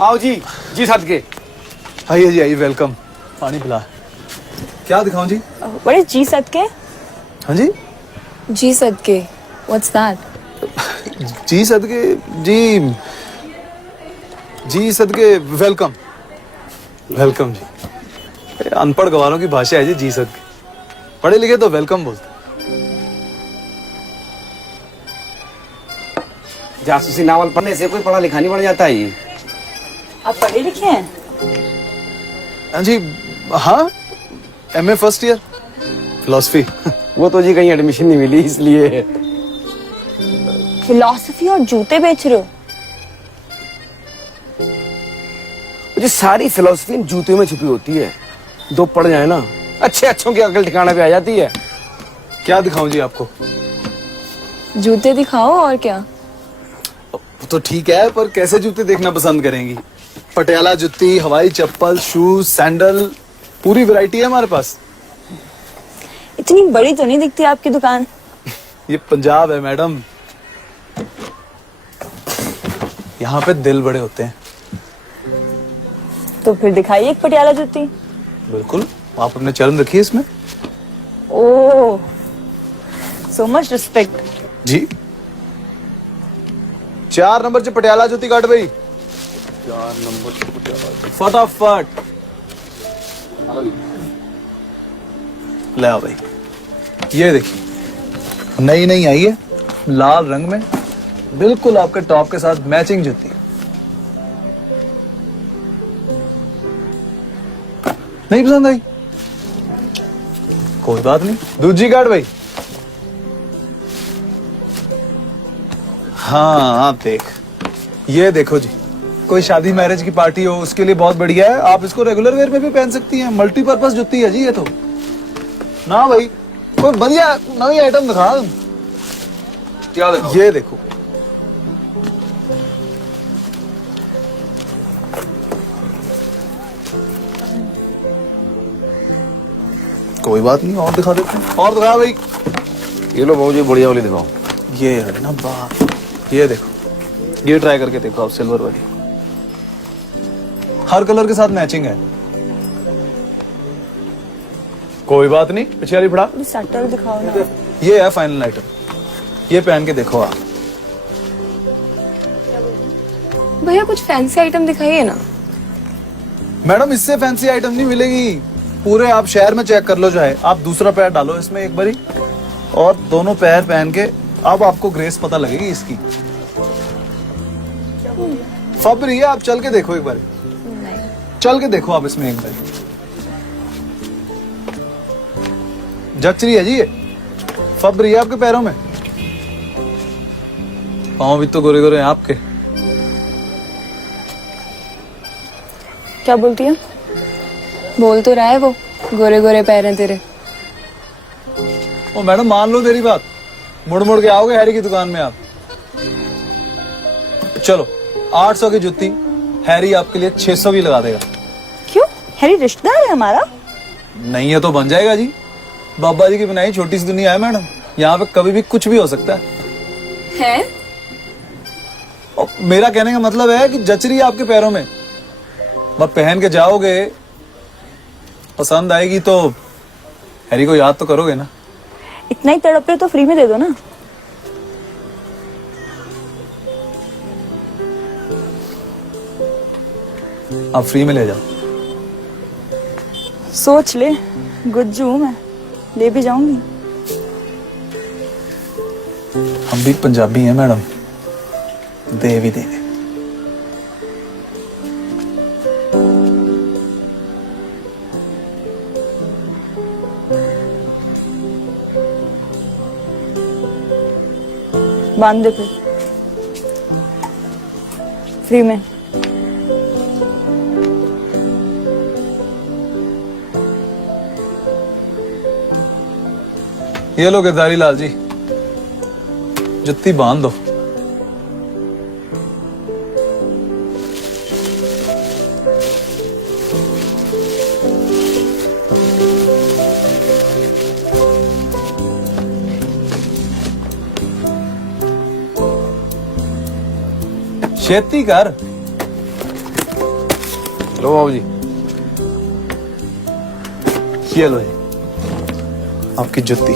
आओ जी, जी सदके। आइए जी आइए, वेलकम। पानी पिला। क्या दिखाऊं जी? What is G सदके? हाँ जी, G सदके. What's that? जी सदके, जी जी सदके, वेलकम। वेलकम जी। अनपढ़ गवारों की भाषा है जी सदके। पढ़े लिखे तो वेलकम बोलते। जासूसी नावल पढ़ने से कोई पढ़ा लिखा नहीं बन जाता है। आप पढ़े लिखे हैं? हाँ जी, हाँ, MA फर्स्ट ईयर फिलोसफी। वो तो जी कहीं एडमिशन नहीं मिली इसलिए। फिलॉसफी और जूते बेच रहे हो? मुझे सारी फिलोसफी जूते में छुपी होती है। दो पढ़ जाए ना, अच्छे अच्छों की अकल ठिकाने पे आ जाती है। क्या दिखाऊं जी आपको? जूते दिखाओ और क्या। तो ठीक है, पर कैसे जूते देखना पसंद करेंगी? पटियाला जुत्ती, हवाई चप्पल, शूज, सैंडल, पूरी वैरायटी है हमारे पास। इतनी बड़ी तो नहीं दिखती आपकी दुकान। ये पंजाब है मैडम, यहाँ पे दिल बड़े होते हैं। तो फिर दिखाइए एक पटियाला जूती। बिल्कुल, आप अपने चरण रखिए इसमें। ओह, so much respect. जी, 4 नंबर से पटियाला जूती काट भाई। 4 नंबर से पटियाला फटाफट ले आओ भाई। ये देखिए, नई नई आई है, लाल रंग में, बिल्कुल आपके टॉप के साथ मैचिंग जूती। नहीं पसंद आई? कोई बात नहीं, दूजी काट भाई। हाँ, आप देख, ये देखो जी, कोई शादी मैरिज की पार्टी हो उसके लिए बहुत बढ़िया है। आप इसको रेगुलर वेयर में भी पहन सकती हैं। मल्टीपर्पज जुत्ती है जी ये तो। ना भाई, कोई बढ़िया नई आइटम दिखा। क्या देखो? ये देखो, कोई बात नहीं, और दिखा देते हैं। और दिखा भाई। ये लो बहू जी, बढ़िया वाली दिखाओ। ये है ना बात, ये देखो, ये ट्राई करके देखो आप, सिल्वर वाली, हर कलर के साथ मैचिंग है। कोई बात नहीं, पीछे वाली फड़ा। सटल दिखाओ ना। ये है फाइनल आइटम, ये पहन के देखो आप। भैया कुछ फैंसी आइटम दिखाइए ना। मैडम, इससे फैंसी आइटम नहीं मिलेगी। पूरे आप शहर में चेक कर लो, चाहे आप दूसरा पैर डालो इसमें एक बारी, और दोनों पैर पहन के अब आपको ग्रेस पता लगेगी इसकी। फब रही है, आप चल के देखो एक बार। चल के देखो आप इसमें एक बार। जच रही है जी ये, फब रही है आपके पैरों में। पाँव भी तो गोरे गोरे हैं आपके। क्या बोलती है? बोल तो रहा है वो, गोरे गोरे पैर हैं तेरे। ओ मैडम, मान लो मेरी बात, मुड़ मुड़ के आओगे हैरी की दुकान में आप। चलो, 800 की जुत्ती, हैरी आपके लिए 600 भी लगा देगा। क्यों? हैरी रिश्तेदार है हमारा। नहीं है तो बन जाएगा जी। बाबा जी की बनाई छोटी सी दुनिया है मैडम, यहाँ पे कभी भी कुछ भी हो सकता है। और मेरा कहने का मतलब है कि जच रही है आपके पैरों में, बस पहन के जाओगे, पसंद आएगी तो हैरी को याद तो करोगे ना। इतना ही तड़प रहे तो फ्री में दे दो ना। आप फ्री में ले जाओ। सोच ले, गुज्जू हूं मैं, ले भी जाऊंगी। हम भी पंजाबी हैं मैडम, दे भी देंगे। बांध दे फिर, फ्री में। ये लो गिरधारी लाल जी, जुत्ती बांध दो। छेती कर। लो बाबू जी। ये लो जी आपकी जुत्ती।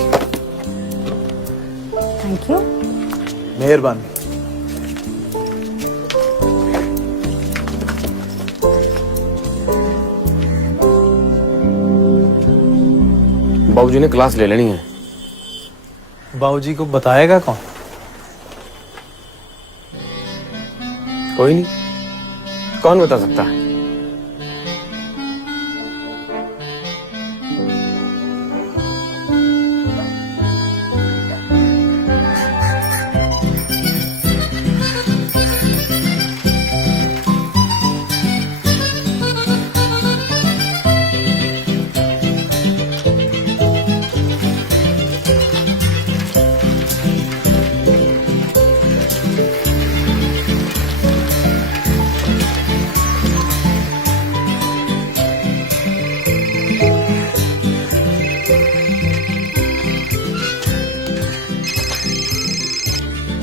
Thank you. मेहरबानी। बाबूजी ने क्लास ले लेनी है। बाबूजी को बताएगा कौन? कोई नहीं, कौन बता सकता है?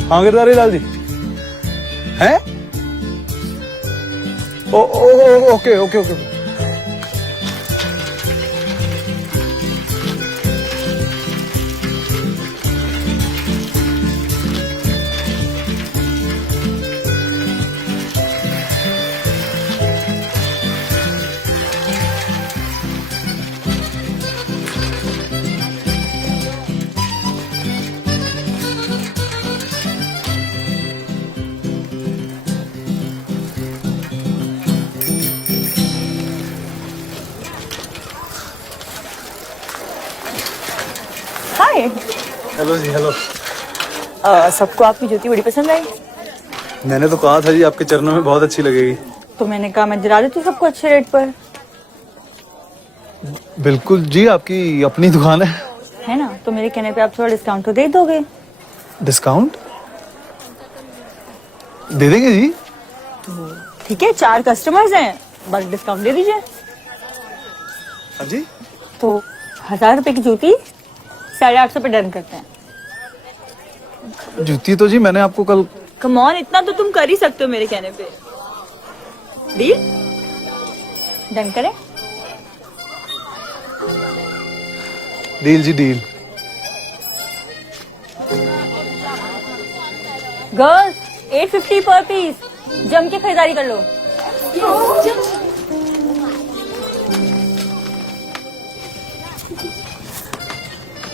हाँ गिरधारी लाल जी हैं? Okay okay okay. Hi. Hello जी हेलो। सबको आपकी जूती बड़ी पसंद आई। मैंने तो कहा था जी आपके चरणों में बहुत अच्छी लगेगी। तो मैंने कहा मैं दिला देती हूँ सबको अच्छे रेट पर। बिल्कुल जी आपकी अपनी दुकान है ना, तो मेरे कहने पे आप थोड़ा डिस्काउंट तो दे दोगे? डिस्काउंट दे देंगे जी। ठीक है, 4 कस्टमर्स हैं, बस डिस्काउंट दे दीजिए। हाँ जी। तो 1000 रुपए की जूती 850 पे डन करते हैं। जूती तो जी मैंने आपको कल। कम ऑन, इतना तो तुम कर ही सकते हो मेरे कहने पे। डील डन करें? डील जी डील। गर्ल्स 850 पर पीस, जम के खरीदारी कर लो।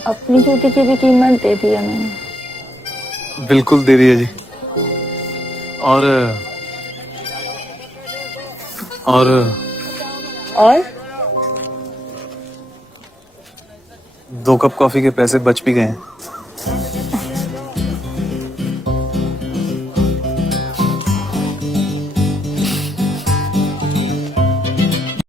अपनी जूती की भी कीमत दे दी है मैंने। बिल्कुल दे रही है जी। और और 2 कप कॉफी के पैसे बच भी गए हैं।